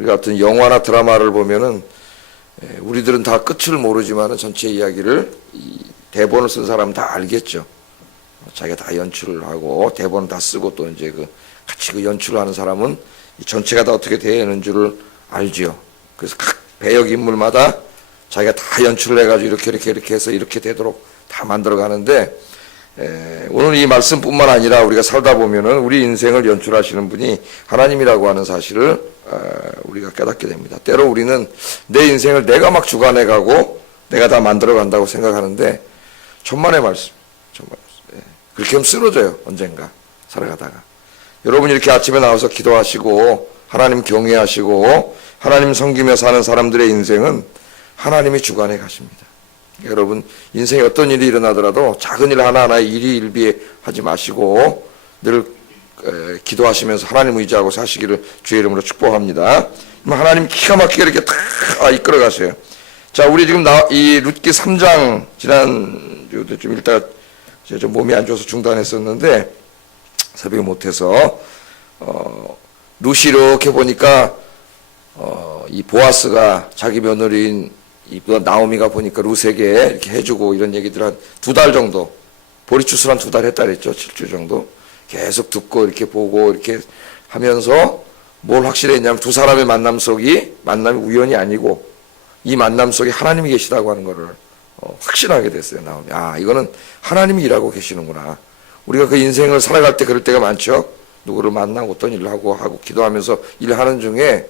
우리가 어떤 영화나 드라마를 보면은 우리들은 다 끝을 모르지만은 전체 이야기를 이 대본을 쓴 사람은 다 알겠죠. 자기가 다 연출을 하고 대본을 다 쓰고 또 이제 같이 연출을 하는 사람은 이 전체가 다 어떻게 되는 줄을 알지요. 그래서 각 배역 인물마다 자기가 다 연출을 해가지고 이렇게 해서 이렇게 되도록 다 만들어 가는데, 오늘 이 말씀뿐만 아니라 우리가 살다 보면은 우리 인생을 연출하시는 분이 하나님이라고 하는 사실을 우리가 깨닫게 됩니다. 때로 우리는 내 인생을 내가 막 주관해 가고 내가 다 만들어 간다고 생각하는데 천만의 말씀, 천만의 말씀. 그렇게 하면 쓰러져요. 언젠가 살아가다가. 여러분이 이렇게 아침에 나와서 기도하시고 하나님 경외하시고 하나님 섬기며 사는 사람들의 인생은 하나님이 주관해 가십니다. 여러분 인생에 어떤 일이 일어나더라도 작은 일 하나하나에 일희일비하지 마시고 늘 기도하시면서 하나님 의지하고 사시기를 주의 이름으로 축복합니다. 하나님 기가 막히게 이렇게 다 이끌어 가세요. 자, 우리 지금 이 룻기 3장 지난주도 좀 읽다가 좀 몸이 안 좋아서 중단했었는데 새벽에 못해서 룻이 이렇게 보니까 이 보아스가 자기 며느리인 이 나오미가 보니까 룻에게 이렇게 해주고 이런 얘기들 한 2달 정도, 보리추수를 한 2달 했다 그랬죠. 7주 정도 계속 듣고 이렇게 보고 이렇게 하면서 뭘 확실했냐면 두 사람의 만남이 우연이 아니고 이 만남 속에 하나님이 계시다고 하는 것을 확신하게 됐어요. 나오미. 아, 이거는 하나님이 일하고 계시는구나. 우리가 그 인생을 살아갈 때 그럴 때가 많죠. 누구를 만나고 어떤 일을 하고 기도하면서 일하는 중에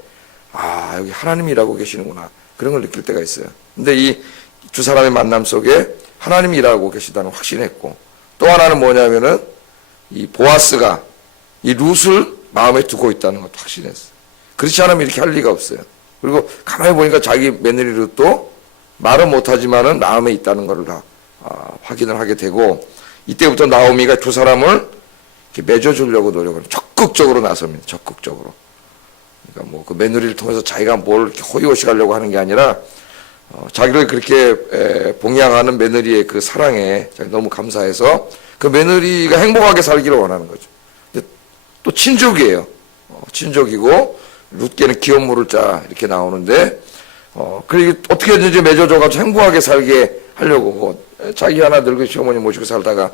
아, 여기 하나님이 일하고 계시는구나. 그런 걸 느낄 때가 있어요. 근데 이 두 사람의 만남 속에 하나님이 일하고 계시다는 확신했고, 또 하나는 뭐냐면은 이 보아스가 이 룻을 마음에 두고 있다는 것도 확신했어요. 그렇지 않으면 이렇게 할 리가 없어요. 그리고 가만히 보니까 자기 며느리 룻도 말은 못하지만은 마음에 있다는 것을 다 확인을 하게 되고, 이때부터 나오미가 두 사람을 이렇게 맺어주려고 노력을 적극적으로 나섭니다. 적극적으로. 그러니까 뭐 그 며느리를 통해서 자기가 뭘 이렇게 호의호식하려고 하는 게 아니라 자기를 그렇게 봉양하는 며느리의 그 사랑에 자기 너무 감사해서 그 며느리가 행복하게 살기를 원하는 거죠. 또 친족이에요. 친족이고 룻게는 기업물을 짜 이렇게 나오는데 그리고 어떻게든지 맺어줘가지고 행복하게 살게 하려고 자기 하나 늙은 시어머니 모시고 살다가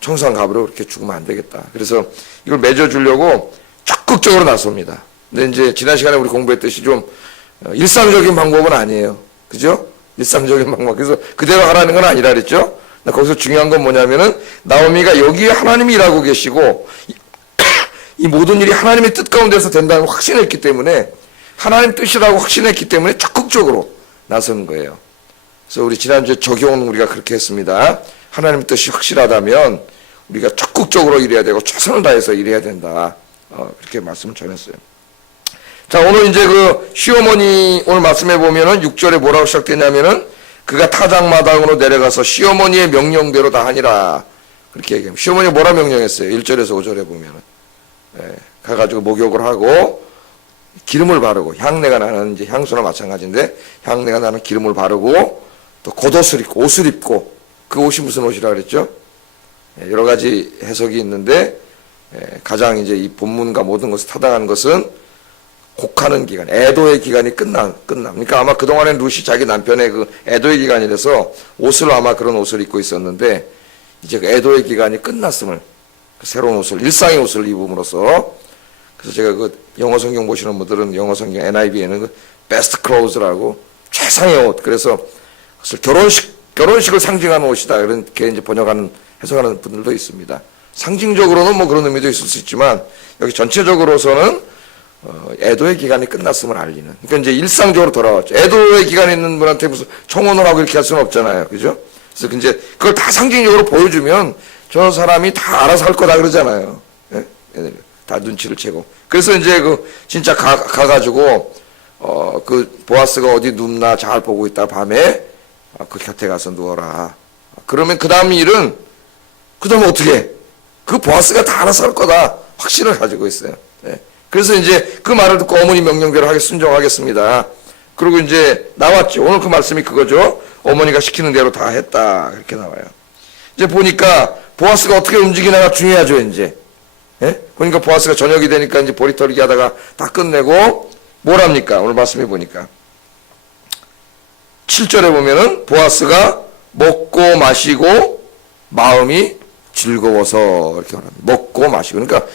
청산 가버려 그렇게 죽으면 안 되겠다. 그래서 이걸 맺어주려고 적극적으로 나섭니다. 근데 이제 지난 시간에 우리 공부했듯이 좀 일상적인 방법은 아니에요. 그죠? 일상적인 방법. 그래서 그대로 하라는 건 아니라 그랬죠? 거기서 중요한 건 뭐냐면은 나오미가 여기에 하나님이 일하고 계시고 이 모든 일이 하나님의 뜻 가운데서 된다는 걸 확신했기 때문에 하나님 뜻이라고 확신했기 때문에 적극적으로 나서는 거예요. 그래서 우리 지난주에 적용은 우리가 그렇게 했습니다. 하나님의 뜻이 확실하다면 우리가 적극적으로 일해야 되고 최선을 다해서 일해야 된다. 그렇게 말씀을 전했어요. 자, 오늘 이제 그 시어머니 오늘 말씀해 보면은 6절에 뭐라고 시작되냐면은 그가 타작마당으로 내려가서 시어머니의 명령대로 다 하니라. 그렇게 얘기합니다. 시어머니가 뭐라 명령했어요? 1절에서 5절에 보면은. 가가지고 목욕을 하고 기름을 바르고 향내가 나는 이제 향수나 마찬가지인데 향내가 나는 기름을 바르고 또 겉옷을 입고 옷을 입고 그 옷이 무슨 옷이라 그랬죠? 여러 가지 해석이 있는데 가장 이제 이 본문과 모든 것을 타당한 것은 곡하는 기간, 애도의 기간이 끝남. 그러니까 아마 그동안에 룻이 자기 남편의 그 애도의 기간이라서 옷을 아마 그런 옷을 입고 있었는데 이제 그 애도의 기간이 끝났음을 그 새로운 옷을 일상의 옷을 입음으로써 그래서 제가 그 영어 성경 보시는 분들은 영어 성경 NIV에는 그 best clothes라고 최상의 옷 그래서 그것을 결혼식을 상징하는 옷이다 이렇게 이제 번역하는 해석하는 분들도 있습니다. 상징적으로는 뭐 그런 의미도 있을 수 있지만 여기 전체적으로서는 애도의 기간이 끝났음을 알리는. 그러니까 이제 일상적으로 돌아왔죠. 애도의 기간에 있는 분한테 무슨 청혼을 하고 이렇게 할 수는 없잖아요. 그죠? 그래서 이제 그걸 다 상징적으로 보여주면 저 사람이 다 알아서 할 거다 그러잖아요. 예? 다 눈치를 채고. 그래서 이제 진짜 가가지고, 그 보아스가 어디 눕나 잘 보고 있다 밤에 그 곁에 가서 누워라. 그러면 그 다음 일은, 그 다음에 어떻게 해? 그 보아스가 다 알아서 할 거다. 확신을 가지고 있어요. 예. 그래서 이제 그 말을 듣고 어머니 명령대로 순종하겠습니다. 그리고 이제 나왔죠. 오늘 그 말씀이 그거죠. 어머니가 시키는 대로 다 했다. 이렇게 나와요. 이제 보니까 보아스가 어떻게 움직이나가 중요하죠, 이제. 예? 보니까 보아스가 저녁이 되니까 이제 보리 털기 하다가 다 끝내고 뭐랍니까? 오늘 말씀해 보니까 7절에 보면은 보아스가 먹고 마시고 마음이 즐거워서 이렇게 말합니다. 먹고 마시고. 그러니까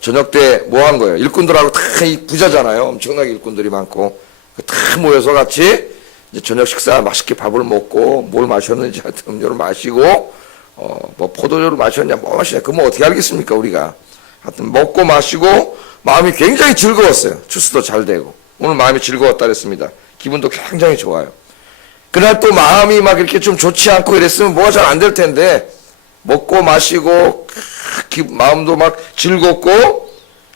저녁 때 뭐 한 거예요? 일꾼들하고 다 부자잖아요. 엄청나게 일꾼들이 많고 다 모여서 같이 이제 저녁 식사 맛있게 밥을 먹고 뭘 마셨는지 하여튼 음료를 마시고 뭐 포도주를 마셨냐 뭐 마시냐 그거 뭐 어떻게 알겠습니까 우리가. 하여튼 먹고 마시고 마음이 굉장히 즐거웠어요. 추수도 잘 되고 오늘 마음이 즐거웠다 그랬습니다. 기분도 굉장히 좋아요. 그날 또 마음이 막 이렇게 좀 좋지 않고 이랬으면 뭐가 잘 안 될 텐데 먹고 마시고 마음도 막 즐겁고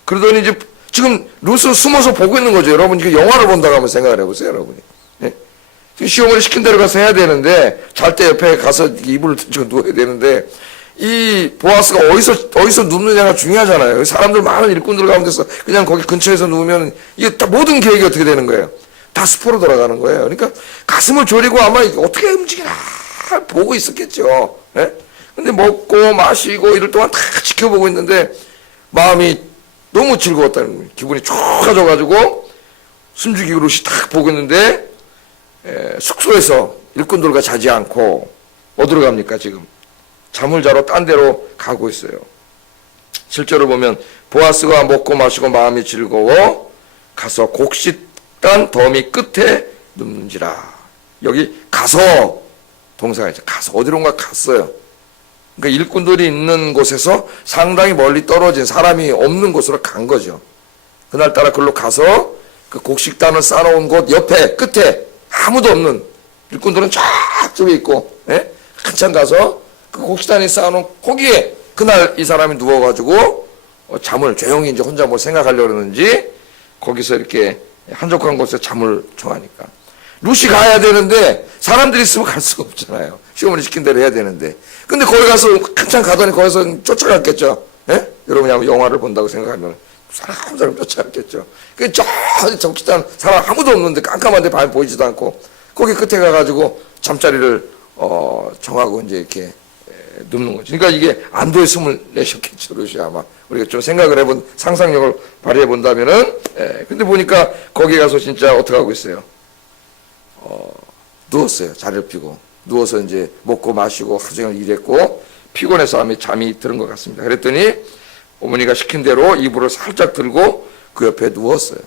그러더니 이제 지금 룻은 숨어서 보고 있는 거죠. 여러분 이거 영화를 본다고 한번 생각을 해보세요. 여러분이. 예? 시어머니 시킨 대로 가서 해야 되는데 잘 때 옆에 가서 이불을 던지고 누워야 되는데 이 보아스가 어디서 눕느냐가 중요하잖아요. 사람들 많은 일꾼들 가운데서 그냥 거기 근처에서 누우면 이게 다 모든 계획이 어떻게 되는 거예요? 다 수포로 돌아가는 거예요. 그러니까 가슴을 졸이고 아마 어떻게 움직이나 보고 있었겠죠. 예? 근데 먹고 마시고 이럴 동안 다 지켜보고 있는데 마음이 너무 즐거웠다는 거예요. 기분이 좋아져가지고 숨죽이고 룻이 딱 보고 있는데 숙소에서 일꾼들과 자지 않고 어디로 갑니까 지금? 잠을 자러 딴 데로 가고 있어요. 실제로 보면 보아스가 먹고 마시고 마음이 즐거워 가서 곡식단 더미 끝에 눕는지라. 여기 가서 동사가 있죠. 가서 어디론가 갔어요. 그러니까 일꾼들이 있는 곳에서 상당히 멀리 떨어진 사람이 없는 곳으로 간 거죠. 그날따라 그걸로 가서 그 곡식단을 쌓아놓은 곳 옆에 끝에 아무도 없는 일꾼들은 저쪽에 있고 한참 가서 그 곡식단에 쌓아놓은 거기에 그날 이 사람이 누워가지고 잠을 조용히 이제 혼자 뭘 생각하려고 그러는지 거기서 이렇게 한적한 곳에 잠을 청하니까 룻이 가야 되는데 사람들이 있으면 갈 수가 없잖아요. 시어머니 시킨 대로 해야 되는데 근데 거기 가서 한참 가더니 거기서 쫓아갔겠죠. 예? 여러분이 한번 영화를 본다고 생각하면 사람 쫓아갔겠죠. 저 곡식단 사람 아무도 없는데 깜깜한데 밤에 보이지도 않고 거기 끝에 가가지고 잠자리를 정하고 이제 이렇게 눕는 거죠. 그러니까 이게 안도의 숨을 내셨겠죠. 룻이 아마 우리가 좀 생각을 해본 상상력을 발휘해 본다면은 근데 보니까 거기 가서 진짜 어떻게 하고 있어요? 누웠어요. 자리를 펴고 누워서 이제 먹고 마시고 하루 종일 일했고 피곤해서 잠이 드는 것 같습니다. 그랬더니 어머니가 시킨 대로 이불을 살짝 들고 그 옆에 누웠어요.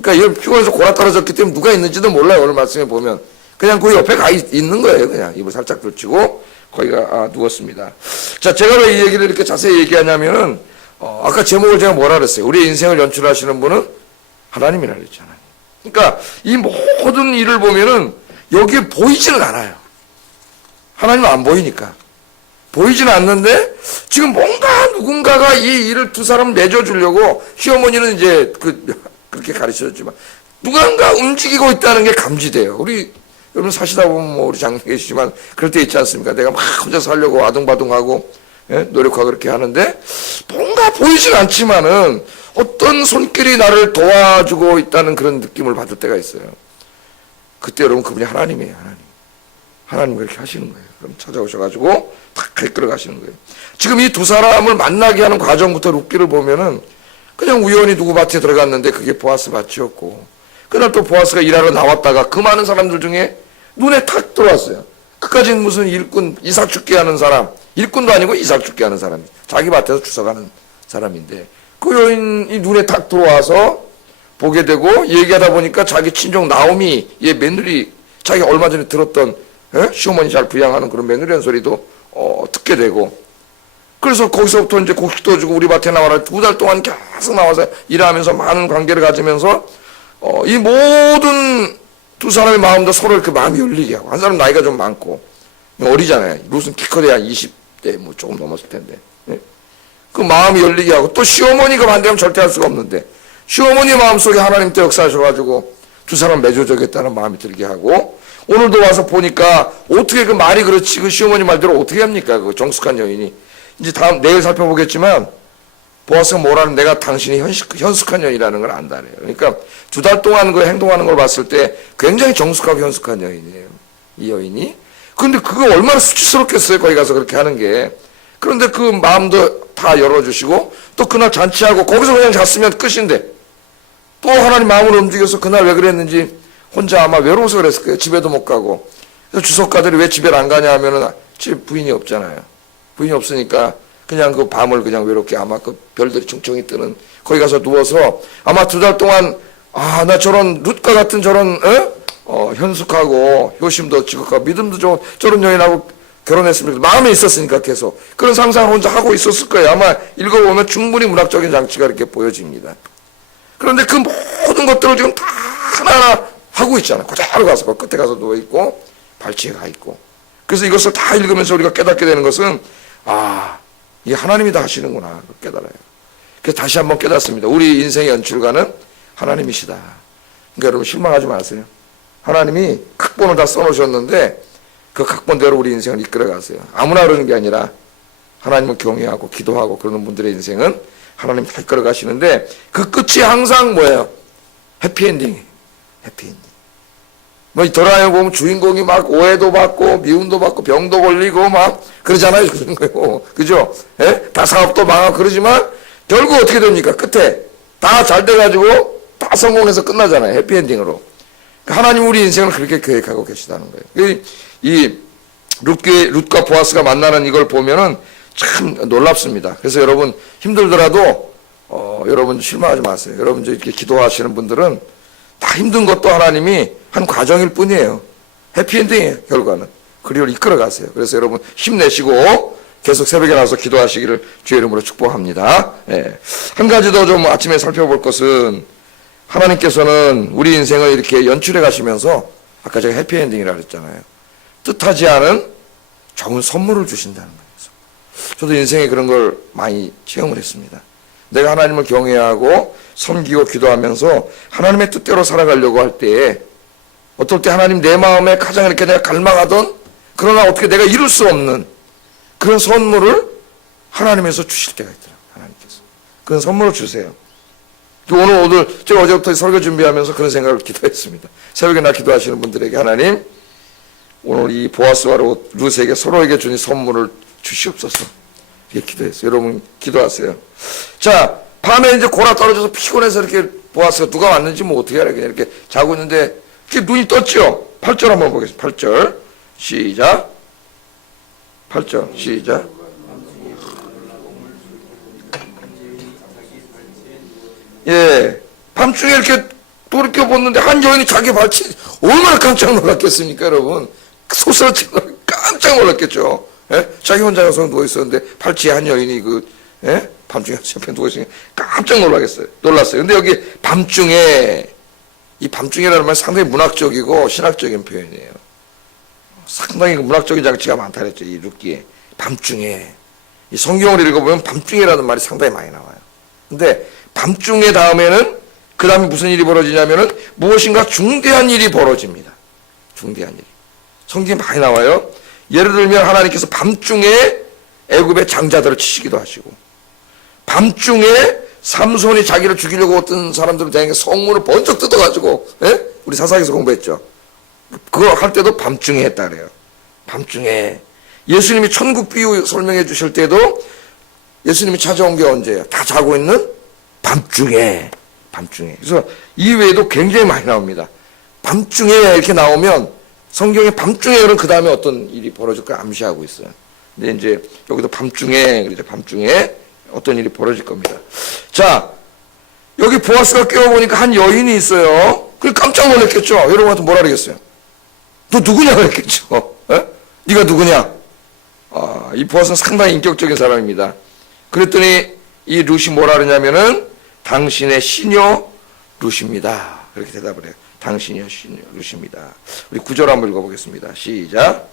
그러니까 피곤해서 골아 떨어졌기 때문에 누가 있는지도 몰라요. 오늘 말씀에 보면 그냥 그 옆에 가 있는 거예요. 그냥 이불 살짝 들치고 거기가 누웠습니다. 자, 제가 왜 이 얘기를 이렇게 자세히 얘기하냐면은 아까 제목을 제가 뭐라 그랬어요? 우리의 인생을 연출하시는 분은 하나님이라 그랬잖아요. 그러니까 이 모든 일을 보면은 여기에 보이지는 않아요. 하나님은 안 보이니까. 보이지는 않는데 지금 뭔가 누군가가 이 일을 두 사람을 맺어주려고 시어머니는 이제 그렇게 가르쳐줬지만 누군가 움직이고 있다는 게 감지돼요. 우리 여러분 사시다 보면 뭐 우리 장님 계시지만 그럴 때 있지 않습니까? 내가 막 혼자 살려고 아둥바둥하고 노력하고 그렇게 하는데 뭔가 보이지는 않지만은 어떤 손길이 나를 도와주고 있다는 그런 느낌을 받을 때가 있어요. 그때 여러분 그분이 하나님이에요. 하나님 그렇게 하시는 거예요. 그럼 찾아오셔가지고 탁 이끌어 가시는 거예요. 지금 이 두 사람을 만나게 하는 과정부터 룻기를 보면은 그냥 우연히 누구 밭에 들어갔는데 그게 보아스 밭이었고 그날 또 보아스가 일하러 나왔다가 그 많은 사람들 중에 눈에 탁 들어왔어요. 그까지는 무슨 일꾼 이삭 죽게 하는 사람 일꾼도 아니고 이삭 죽게 하는 사람이 자기 밭에서 주워가는 사람인데 그 여인이 눈에 탁 들어와서 보게 되고 얘기하다 보니까 자기 친정 나오미 얘 며느리 자기 얼마 전에 들었던 시어머니 잘 부양하는 그런 며느리라는 소리도 듣게 되고 그래서 거기서부터 이제 곡식도 주고 우리 밭에 나와라 2달 동안 계속 나와서 일하면서 많은 관계를 가지면서 이 모든 두 사람의 마음도 서로 이렇게 마음이 열리게 하고 한 사람 나이가 좀 많고 어리잖아요. 룻은 키 커야 20대 뭐 조금 넘었을 텐데 그 마음이 열리게 하고 또 시어머니가 반대하면 절대 할 수가 없는데 시어머니 마음속에 하나님 또 역사하셔가지고 두 사람 맺어주겠다는 마음이 들게 하고 오늘도 와서 보니까 어떻게 그 말이 그렇지 그 시어머니 말대로 어떻게 합니까? 그 정숙한 여인이 이제 내일 살펴보겠지만 보아스가 뭐라는 내가 당신이 현숙한 여인이라는 걸 안다 그래요. 그러니까 2달 동안 그 행동하는 걸 봤을 때 굉장히 정숙하고 현숙한 여인이에요. 이 여인이. 근데 그거 얼마나 수치스럽겠어요. 거기 가서 그렇게 하는 게. 그런데 그 마음도 다 열어주시고 또 그날 잔치하고 거기서 그냥 잤으면 끝인데 또 하나님 마음을 움직여서 그날 왜 그랬는지 혼자 아마 외로워서 그랬을 거예요. 집에도 못 가고. 그래서 주석가들이 왜 집에 안 가냐 하면은 집에 부인이 없잖아요. 부인이 없으니까 그냥 그 밤을 그냥 외롭게 아마 그 별들이 충청이 뜨는 거기 가서 누워서 아마 2달 동안 나 저런 룻과 같은 저런 현숙하고 효심도 지극하고 믿음도 좋은 저런 여인하고 결혼했습니다. 마음에 있었으니까 계속 그런 상상을 혼자 하고 있었을 거예요. 아마 읽어보면 충분히 문학적인 장치가 이렇게 보여집니다. 그런데 그 모든 것들을 지금 다 하나하나 하고 있잖아요. 그대로 가서 그 끝에 가서 누워있고 발치에 가 있고. 그래서 이것을 다 읽으면서 우리가 깨닫게 되는 것은 이게 하나님이 다 하시는구나 깨달아요. 그래서 다시 한번 깨닫습니다. 우리 인생의 연출가는 하나님이시다. 그러니까 여러분 실망하지 마세요. 하나님이 각본을 다 써놓으셨는데 그 각본대로 우리 인생을 이끌어가세요. 아무나 그러는 게 아니라 하나님을 경외하고 기도하고 그러는 분들의 인생은 하나님이 다 이끌어가시는데 그 끝이 항상 뭐예요? 해피엔딩이에요. 해피엔딩. 뭐 드라마 보면 주인공이 막 오해도 받고 미움도 받고 병도 걸리고 막 그러잖아요. 그런 거요. 그죠? 예? 다 사업도 망하고 그러지만 결국 어떻게 됩니까? 끝에 다 잘 돼가지고 다 성공해서 끝나잖아요. 해피엔딩으로. 하나님 우리 인생을 그렇게 계획하고 계시다는 거예요. 이 룻과 보아스가 만나는 이걸 보면은 참 놀랍습니다. 그래서 여러분 힘들더라도 여러분 실망하지 마세요. 여러분 이렇게 기도하시는 분들은 다 힘든 것도 하나님이 한 과정일 뿐이에요. 해피엔딩이에요. 결과는. 그리고 이끌어 가세요. 그래서 여러분 힘내시고 계속 새벽에 나와서 기도하시기를 주의 이름으로 축복합니다. 예. 한 가지 더 좀 아침에 살펴볼 것은 하나님께서는 우리 인생을 이렇게 연출해 가시면서 아까 제가 해피엔딩이라 그랬잖아요. 뜻하지 않은 좋은 선물을 주신다는 거예요. 저도 인생에 그런 걸 많이 체험을 했습니다. 내가 하나님을 경외하고 섬기고 기도하면서 하나님의 뜻대로 살아가려고 할 때에 어떨 때 하나님 내 마음에 가장 이렇게 내가 갈망하던 그러나 어떻게 내가 이룰 수 없는 그런 선물을 하나님에서 주실 때가 있더라고요. 하나님께서. 그런 선물을 주세요. 오늘 제가 어제부터 설교 준비하면서 그런 생각을 기도했습니다. 새벽에 나 기도하시는 분들에게 하나님 오늘 이 보아스와 룻에게 서로에게 주신 선물을 주시옵소서. 이렇게 기도했어요. 여러분 기도하세요. 자, 밤에 이제 골아 떨어져서 피곤해서 이렇게 보아스가 누가 왔는지 뭐 어떻게 알아요. 그냥 이렇게 자고 있는데 이렇게 눈이 떴죠. 8절 한번 보겠습니다. 8절 시작. 8절 시작. 예, 밤중에 이렇게 돌이켜봤는데 한 여인이 자기 발치 얼마나 깜짝 놀랐겠습니까, 여러분? 소스라치고 깜짝 놀랐겠죠. 예? 자기 혼자 여성 누워있었는데 발치에 한 여인이 밤중에 옆에 누워있으니 깜짝 놀랐어요. 근데 여기 밤중에, 이 밤중에라는 말은 상당히 문학적이고 신학적인 표현이에요. 상당히 문학적인 장치가 많다 그랬죠. 이 룻기에. 밤중에. 이 성경을 읽어보면 밤중에라는 말이 상당히 많이 나와요. 근데 밤중에 다음에는 그 다음에 무슨 일이 벌어지냐면은 무엇인가 중대한 일이 벌어집니다. 중대한 일. 성경에 많이 나와요. 예를 들면 하나님께서 밤중에 애굽의 장자들을 치시기도 하시고 밤중에 삼손이 자기를 죽이려고 어떤 사람들을 대항해 성문을 번쩍 뜯어가지고 우리 사사기에서 공부했죠. 그거 할 때도 밤중에 했다 그래요. 밤중에. 예수님이 천국 비유 설명해 주실 때도 예수님이 찾아온 게 언제예요? 다 자고 있는 밤중에. 그래서 이 외에도 굉장히 많이 나옵니다. 밤중에 이렇게 나오면 성경에 밤중에 그럼 그 다음에 어떤 일이 벌어질까 암시하고 있어요. 근데 이제 여기도 밤중에 어떤 일이 벌어질 겁니다. 자, 여기 보아스가 깨워보니까 한 여인이 있어요. 그래 깜짝 놀랐겠죠. 여러분한테 뭐라 그러겠어요? 너 누구냐 그랬겠죠. 네가 누구냐? 이 보아스는 상당히 인격적인 사람입니다. 그랬더니 이 룻이 뭐라 그러냐면은 당신의 시녀 룻입니다. 그렇게 대답을 해요. 당신이여 시녀 룻입니다. 우리 9절 한번 읽어보겠습니다. 시작.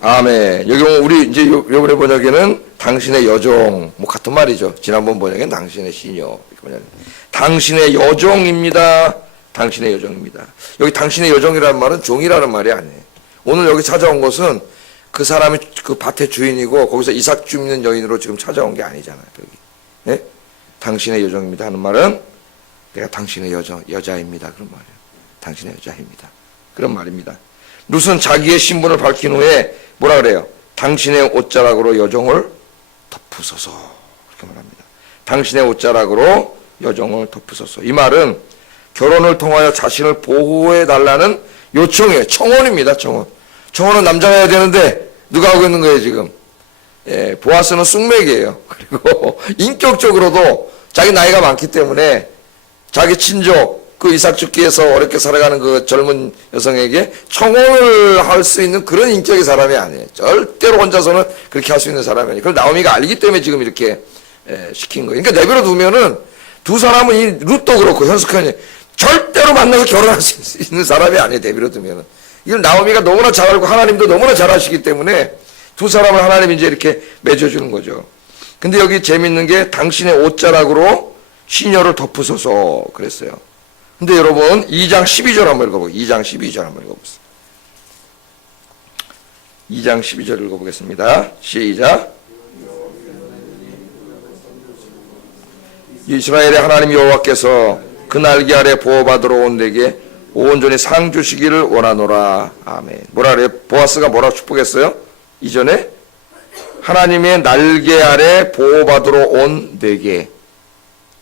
아멘. 여기 우리 이제 요번에 번역에는 당신의 여종 뭐 같은 말이죠. 지난번 번역에는 당신의 시녀. 당신의 여종입니다. 당신의 여종입니다. 여기 당신의 여종이라는 말은 종이라는 말이 아니에요. 오늘 여기 찾아온 것은 그 사람이 그 밭의 주인이고 거기서 이삭 줍는 여인으로 지금 찾아온 게 아니잖아요. 여기. 네? 당신의 여종입니다 하는 말은 내가 당신의 여자입니다. 그런 말이에요. 당신의 여자입니다. 그런 말입니다. 룻은 자기의 신분을 밝힌 후에 뭐라 그래요? 당신의 옷자락으로 여종을 덮으소서. 그렇게 말합니다. 당신의 옷자락으로 여종을 덮으소서. 이 말은 결혼을 통하여 자신을 보호해 달라는 요청이에요. 청혼입니다. 청혼. 청혼은 남자가 해야 되는데 누가 하고 있는 거예요 지금? 보아스는 쑥맥이에요. 그리고 인격적으로도 자기 나이가 많기 때문에 자기 친족 그 이삭 죽기에서 어렵게 살아가는 그 젊은 여성에게 청혼을 할 수 있는 그런 인격의 사람이 아니에요. 절대로 혼자서는 그렇게 할 수 있는 사람이 아니에요. 그걸 나오미가 알기 때문에 지금 이렇게 시킨 거예요. 그러니까 내버려 두면은 두 사람은 이 룻도 그렇고 현숙한이 절대로 만나서 결혼할 수 있는 사람이 아니에요. 내버려 두면은. 이걸 나오미가 너무나 잘 알고 하나님도 너무나 잘 아시기 때문에 두 사람을 하나님이 이제 이렇게 맺어주는 거죠. 근데 여기 재밌는 게 당신의 옷자락으로 시녀를 덮으소서 그랬어요. 근데 여러분 2장 12절 한번 읽어보세요. 2장 12절 한번 읽어보세요. 2장 12절 읽어보겠습니다. 시작. 이스라엘의 하나님 여호와께서 그 날개 아래 보호받으러 온 내게 온전히 상 주시기를 원하노라. 아멘. 뭐라 그래요? 보아스가 뭐라고 축복했어요? 이전에 하나님의 날개 아래 보호받으러 온 내게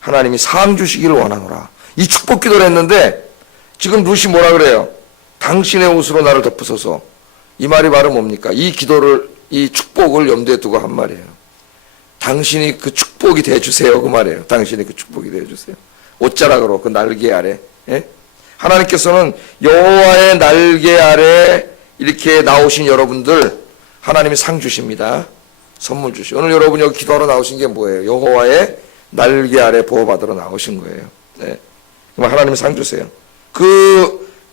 하나님이 상 주시기를 원하노라. 이 축복 기도를 했는데 지금 룻이 뭐라 그래요? 당신의 옷으로 나를 덮으소서. 이 말이 바로 뭡니까? 이 기도를, 이 축복을 염두에 두고 한 말이에요. 당신이 그 축복이 되어주세요. 그 말이에요. 당신이 그 축복이 되어주세요. 옷자락으로 그 날개 아래. 예? 하나님께서는 여호와의 날개 아래 이렇게 나오신 여러분들 하나님이 상 주십니다. 선물 주시오. 오늘 여러분 여기 기도하러 나오신 게 뭐예요? 여호와의 날개 아래 보호받으러 나오신 거예요. 네. 그럼 하나님이 상 주세요.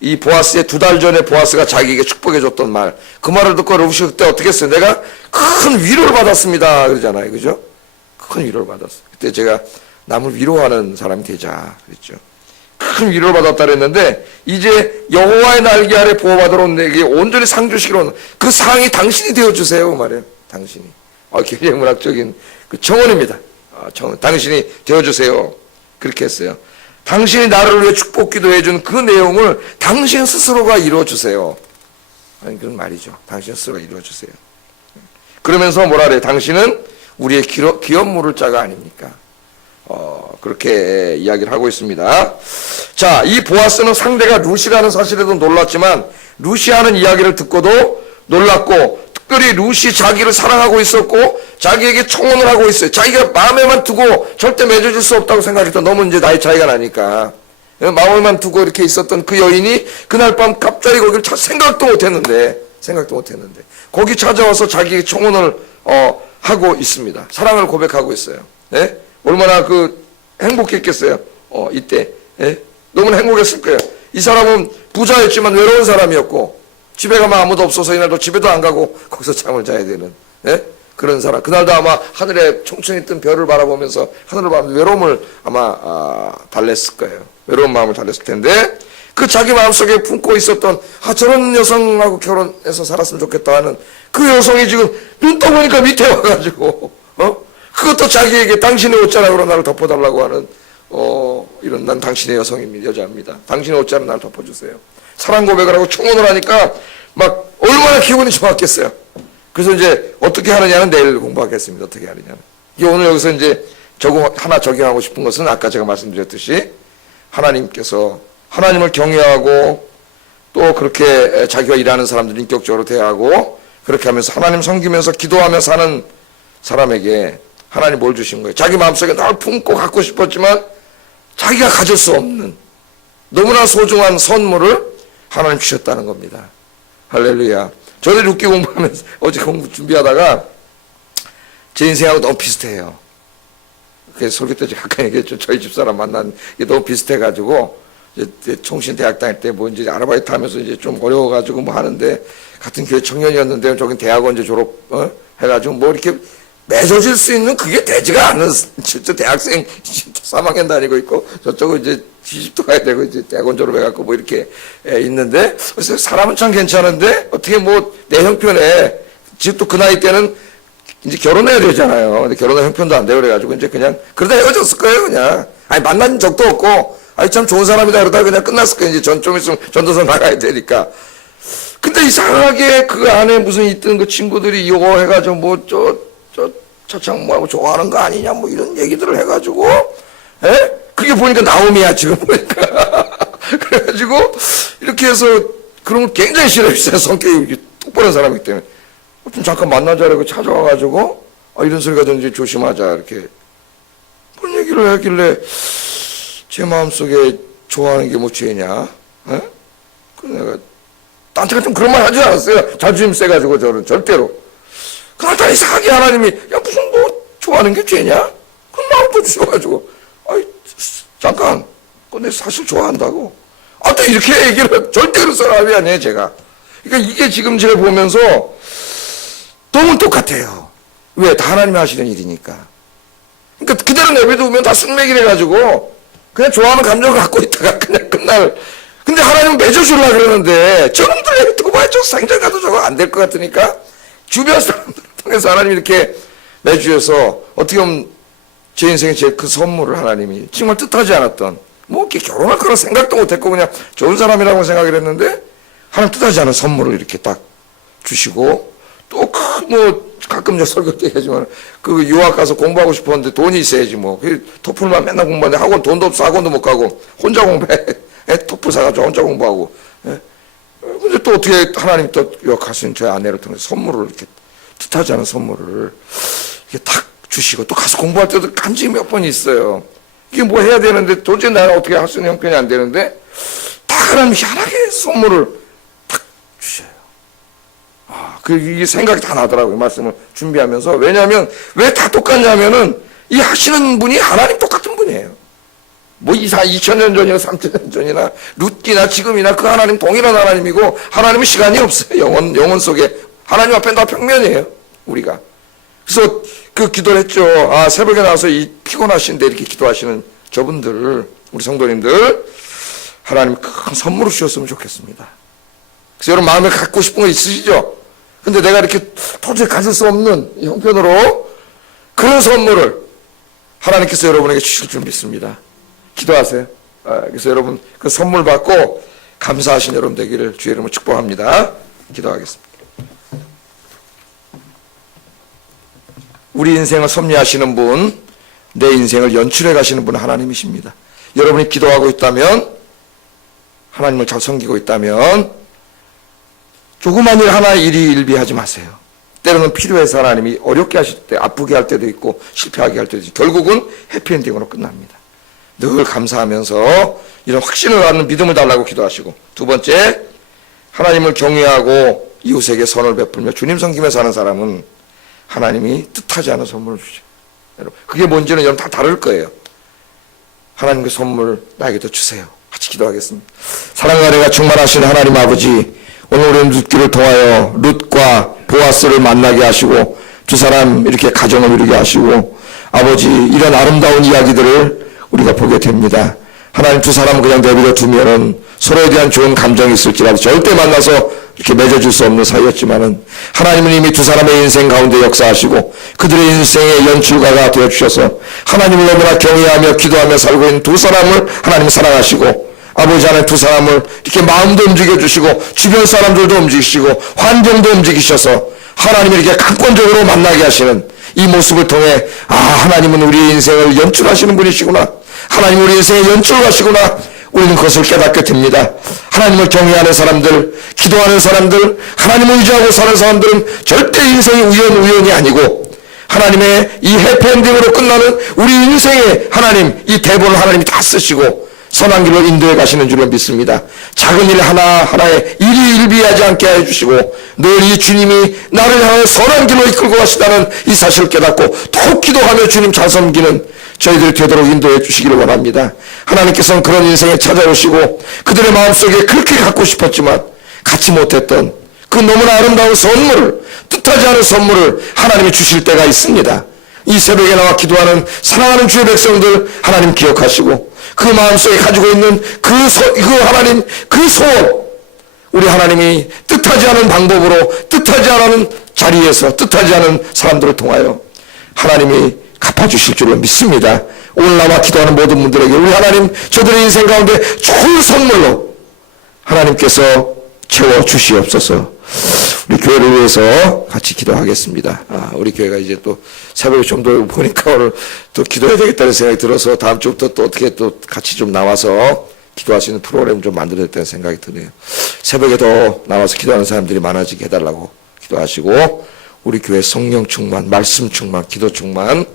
이 보아스의 2달 전에 보아스가 자기에게 축복해줬던 말, 그 말을 듣고 룻이 그때 어떻게 했어요? 내가 큰 위로를 받았습니다. 그러잖아요. 그죠? 큰 위로를 받았어요. 그때 제가 남을 위로하는 사람이 되자. 그랬죠. 큰 위로를 받았다 그랬는데, 이제 여호와의 날개 아래 보호받으러 온 내게 온전히 상 주시기로 그 상이 당신이 되어주세요. 그 말이에요. 당신이. 굉장히 문학적인 그 청혼입니다. 청혼. 당신이 되어주세요. 그렇게 했어요. 당신이 나를 위해 축복 기도해준 그 내용을 당신 스스로가 이루어주세요. 아니, 그런 말이죠. 당신 스스로가 이루어주세요. 그러면서 뭐라 그래요? 당신은 우리의 기업 물을 자가 아닙니까? 그렇게 이야기를 하고 있습니다. 자, 이 보아스는 상대가 룻이라는 사실에도 놀랐지만 룻이 하는 이야기를 듣고도 놀랐고 특별히 룻이 자기를 사랑하고 있었고 자기에게 청혼을 하고 있어요. 자기가 마음에만 두고 절대 맺어질 수 없다고 생각했던 너무 이제 나이 차이가 나니까 마음에만 두고 이렇게 있었던 그 여인이 그날 밤 갑자기 거기를 생각도 못했는데 거기 찾아와서 자기에게 청혼을 하고 있습니다. 사랑을 고백하고 있어요. 예? 얼마나 행복했겠어요. 이때 너무나 행복했을 거예요. 이 사람은 부자였지만 외로운 사람이었고 집에 가면 아무도 없어서 이날도 집에도 안 가고 거기서 잠을 자야 되는 그런 사람. 그날도 아마 하늘에 총총히 뜬 별을 바라보면서 하늘을 바라보면서 외로움을 아마 달랬을 거예요. 외로운 마음을 달랬을 텐데 그 자기 마음속에 품고 있었던 저런 여성하고 결혼해서 살았으면 좋겠다 하는 그 여성이 지금 눈 떠보니까 밑에 와가지고 그것도 자기에게 당신의 옷자락으로 나를 덮어달라고 하는 이런 난 당신의 여자입니다. 당신의 옷자락으로 나를 덮어주세요. 사랑 고백을 하고 청혼을 하니까 막 얼마나 기분이 좋았겠어요. 그래서 이제 어떻게 하느냐는 내일 공부하겠습니다. 어떻게 하느냐는. 이게 오늘 여기서 이제 하나 적용하고 싶은 것은 아까 제가 말씀드렸듯이 하나님께서 하나님을 경외하고 또 그렇게 자기가 일하는 사람들 인격적으로 대하고 그렇게 하면서 하나님 섬기면서 기도하며 사는 사람에게 하나님 뭘 주신 거예요? 자기 마음속에 늘 품고 갖고 싶었지만 자기가 가질 수 없는 너무나 소중한 선물을 하나님 주셨다는 겁니다. 할렐루야. 저도 룻기 공부하면서 어제 공부 준비하다가 제 인생하고 너무 비슷해요. 그래서 설교 때 가까이 얘기했죠. 저희 집사람 만난 게 너무 비슷해가지고 이제 총신 대학 다닐 때 뭐 이제 아르바이트 하면서 이제 좀 어려워가지고 뭐 하는데 같은 교회 청년이었는데 저긴 대학원 이제 졸업 해가지고 뭐 이렇게 맺어질 수 있는 그게 되지가 않은 진짜 대학생 3학년 다니고 있고 저쪽은 이제 시집도 가야 되고 이제 대학원 졸업해갖고 뭐 이렇게 있는데 그래서 사람은 참 괜찮은데 어떻게 뭐 내 형편에 지금 또 그 나이 때는 이제 결혼해야 되잖아요. 근데 결혼할 형편도 안 되고 그래가지고 이제 그냥 그러다 헤어졌을 거예요 그냥. 아니 만난 적도 없고 아니 참 좋은 사람이다 그러다가 그냥 끝났을 거예요. 이제 좀 있으면 전도서 나가야 되니까. 근데 이상하게 그 안에 무슨 있던 그 친구들이 이거 해가지고 뭐 저창모하고 좋아하는 거 아니냐 뭐 이런 얘기들을 해가지고, 에? 그게 보니까 나오미야 지금 보니까. 그래가지고 이렇게 해서 그런 걸 굉장히 싫어했어요. 성격이 똑바른 사람이기 때문에. 좀 잠깐 만나자라고 찾아와가지고 이런 소리가 든지 조심하자 이렇게 그런 얘기를 하길래 제 마음속에 좋아하는 게 뭐 죄냐? 에? 그 내가 딴테가 좀 그런 말 하지 않았어요. 자존심 세가지고 저는 절대로. 그러다 이상하게 하나님이 야 무슨 뭐 좋아하는 게 죄냐? 그 마음도 주셔가지고 잠깐 근데 사실 좋아한다고. 또 이렇게 얘기를 절대 그런 사람이 아니에요 제가. 그러니까 이게 지금 제가 보면서 너무 똑같아요. 왜? 다 하나님이 하시는 일이니까. 그러니까 그대로 내버려두면 다 숙맥이래가지고 그냥 좋아하는 감정을 갖고 있다가 그냥 끝날. 근데 하나님은 맺어주려고 그러는데 저놈들 두고 봐야 저 생전 가도 저거 안 될 것 같으니까 주변 사람들을 통해서 하나님이 이렇게 맺어줘서 어떻게 보면 제 인생의 제일 큰 선물을 하나님이 정말 뜻하지 않았던 뭐 이렇게 결혼할 거라 생각도 못했고 그냥 좋은 사람이라고 생각을 했는데 하나님 뜻하지 않은 선물을 이렇게 딱 주시고 또 뭐 가끔 저 설교 때 하지만 그 유학 가서 공부하고 싶었는데 돈이 있어야지 뭐 토플만 맨날 공부하는데 학원 돈도 없어 학원도 못 가고 혼자 공부해 토플 사가지고 혼자 공부하고 근데 또 어떻게 하나님 또 유학 가신 저희 아내를 통해서 선물을 이렇게 뜻하지 않은 선물을 이렇게 딱 주시고 또 가서 공부할 때도 간증이 몇 번 있어요. 이게 뭐 해야 되는데 도저히 나는 어떻게 할 수 있는 형편이 안 되는데 딱 하나님 희한하게 선물을 딱 주셔요. 이게 생각이 다 나더라고요. 말씀을 준비하면서. 왜냐하면 왜 다 똑같냐면은 이 하시는 분이 하나님 똑같은 분이에요. 뭐 2000년 전이나 3000년 전이나 룻기나 지금이나 그 하나님 동일한 하나님이고 하나님은 시간이 없어요. 영혼 속에. 하나님 앞에 다 평면이에요. 우리가. 그래서 그 기도를 했죠. 새벽에 나와서 이 피곤하신데 이렇게 기도하시는 저분들, 우리 성도님들, 하나님 큰 선물을 주셨으면 좋겠습니다. 그래서 여러분 마음에 갖고 싶은 거 있으시죠? 근데 내가 이렇게 도저히 가질 수 없는 형편으로 그런 선물을 하나님께서 여러분에게 주실 줄 믿습니다. 기도하세요. 그래서 여러분 그 선물 받고 감사하신 여러분 되기를 주의 이름으로 축복합니다. 기도하겠습니다. 우리 인생을 섭리하시는 분, 내 인생을 연출해 가시는 분은 하나님이십니다. 여러분이 기도하고 있다면, 하나님을 잘 섬기고 있다면 조그만 일 하나 일희일비하지 마세요. 때로는 필요해서 하나님이 어렵게 하실 때, 아프게 할 때도 있고 실패하게 할 때도 있고 결국은 해피엔딩으로 끝납니다. 늘 감사하면서 이런 확신을 갖는 믿음을 달라고 기도하시고, 두 번째, 하나님을 경외하고 이웃에게 선을 베풀며 주님 섬기며 사는 사람은 하나님이 뜻하지 않은 선물을 주죠. 여러분, 그게 뭔지는 여러분 다 다를 거예요. 하나님의 선물 나에게도 주세요. 같이 기도하겠습니다. 사랑과 은혜가 충만하신 하나님 아버지, 오늘 우리는 룻기를 통하여 룻과 보아스를 만나게 하시고 두 사람 이렇게 가정을 이루게 하시고 아버지 이런 아름다운 이야기들을 우리가 보게 됩니다. 하나님 두 사람을 그냥 내버려 두면은 서로에 대한 좋은 감정이 있을지라도 절대 만나서 이렇게 맺어줄 수 없는 사이였지만은 하나님은 이미 두 사람의 인생 가운데 역사하시고 그들의 인생의 연출가가 되어주셔서 하나님을 너무나 경외하며 기도하며 살고 있는 두 사람을 하나님 사랑하시고 아버지 하나님 두 사람을 이렇게 마음도 움직여주시고 주변 사람들도 움직이시고 환경도 움직이셔서 하나님이 이렇게 강권적으로 만나게 하시는 이 모습을 통해 하나님은 우리의 인생을 연출하시는 분이시구나. 하나님 우리 인생의 연출하시구나. 우리는 그것을 깨닫게 됩니다. 하나님을 경외하는 사람들, 기도하는 사람들, 하나님을 의지하고 사는 사람들은 절대 인생이 우연이 아니고 하나님의 이 해피엔딩으로 끝나는 우리 인생의 하나님, 이 대본을 하나님이 다 쓰시고 선한 길로 인도해 가시는 줄을 믿습니다. 작은 일 하나하나에 일희일비하지 않게 해주시고 늘 이 주님이 나를 향해 선한 길로 이끌고 가시다는 이 사실을 깨닫고 더욱 기도하며 주님 잘 섬기는 저희들이 되도록 인도해 주시기를 원합니다. 하나님께서는 그런 인생에 찾아오시고 그들의 마음속에 그렇게 갖고 싶었지만 갖지 못했던 그 너무나 아름다운 선물을, 뜻하지 않은 선물을 하나님이 주실 때가 있습니다. 이 새벽에 나와 기도하는 사랑하는 주의 백성들 하나님 기억하시고 그 마음속에 가지고 있는 그 하나님 그 소원, 우리 하나님이 뜻하지 않은 방법으로 뜻하지 않은 자리에서 뜻하지 않은 사람들을 통하여 하나님이 갚아주실 줄을 믿습니다. 오늘 나와 기도하는 모든 분들에게 우리 하나님 저들의 인생 가운데 좋은 선물로 하나님께서 채워 주시옵소서. 우리 교회를 위해서 같이 기도하겠습니다. 우리 교회가 이제 또 새벽에 좀 더 보니까 오늘 또 기도해야 되겠다는 생각이 들어서 다음 주부터 또 어떻게 또 같이 좀 나와서 기도할 수 있는 프로그램 좀 만들어야겠다는 생각이 드네요. 새벽에 더 나와서 기도하는 사람들이 많아지게 해달라고 기도하시고, 우리 교회 성령 충만, 말씀 충만, 기도 충만,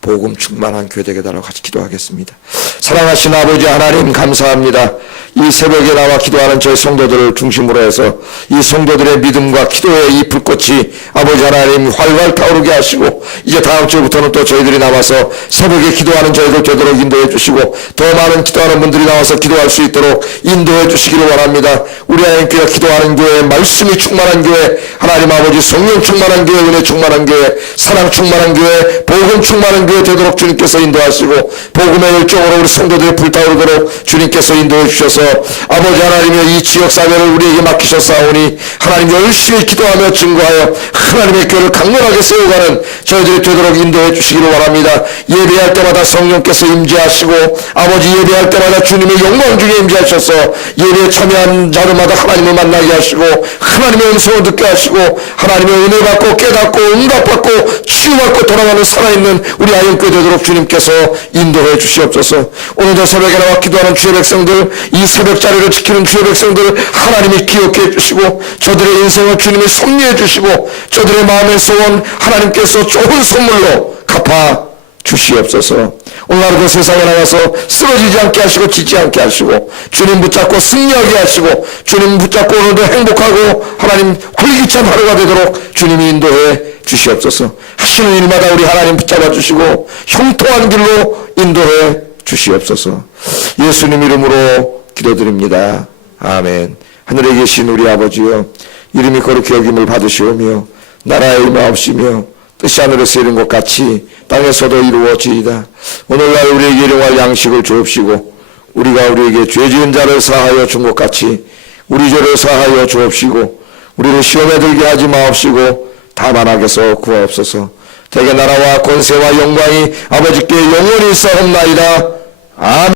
복음 충만한 교회 되게 해달라고 같이 기도하겠습니다. 사랑하신 아버지 하나님, 감사합니다. 이 새벽에 나와 기도하는 저희 성도들을 중심으로 해서 이 성도들의 믿음과 기도의 이 불꽃이 아버지 하나님 활활 타오르게 하시고, 이제 다음 주부터는 또 저희들이 나와서 새벽에 기도하는 저희들 되도록 인도해 주시고, 더 많은 기도하는 분들이 나와서 기도할 수 있도록 인도해 주시기를 원합니다. 우리 하나님께서 기도하는 교회, 말씀이 충만한 교회, 하나님 아버지 성령 충만한 교회, 은혜 충만한 교회, 사랑 충만한 교회, 복음 충만한 교회 되도록 주님께서 인도하시고, 복음의 열정으로 우리 성도들이 불타오르도록 주님께서 인도해 주셔서 아버지 하나님의 이 지역사회를 우리에게 맡기셨사오니 하나님 열심히 기도하며 증거하여 하나님의 교회를 강건하게 세워가는 저희들이 되도록 인도해 주시기를 원합니다. 예배할 때마다 성령께서 임재하시고, 아버지 예배할 때마다 주님의 영광 중에 임재하셔서 예배에 참여한 자들마다 하나님을 만나게 하시고, 하나님의 음성을 듣게 하시고, 하나님의 은혜 받고 깨닫고 응답받고 치유받고 돌아가는 살아있는 우리 아영교회 되도록 주님께서 인도해 주시옵소서. 오늘도 새벽에 나와 기도하는 주의 백성들, 이 새벽 자리를 지키는 주의 백성들 하나님이 기억해 해주시고, 저들의 인생을 주님이 섭리해 주시고, 저들의 마음의 소원 하나님께서 좋은 선물로 갚아 주시옵소서. 오늘 하루도 세상에 나가서 쓰러지지 않게 하시고 지지 않게 하시고, 주님 붙잡고 승리하게 하시고, 주님 붙잡고 오늘도 행복하고 하나님 활기찬 하루가 되도록 주님이 인도해 주시옵소서. 하시는 일마다 우리 하나님 붙잡아 주시고 형통한 길로 인도해 주시옵소서. 예수님 이름으로 기도드립니다. 아멘. 하늘에 계신 우리 아버지여, 이름이 거룩히 여김을 받으시오며 나라의 임하옵시며 뜻이 하늘에서 이룬 것 같이 땅에서도 이루어지이다. 오늘날 우리에게 일용할 양식을 주옵시고, 우리가 우리에게 죄 지은 자를 사하여 준 것 같이 우리 죄를 사하여 주옵시고, 우리를 시험에 들게 하지 마옵시고 다만 악에서 구하옵소서. 대개 나라와 권세와 영광이 아버지께 영원히 있사옵나이다. 아멘.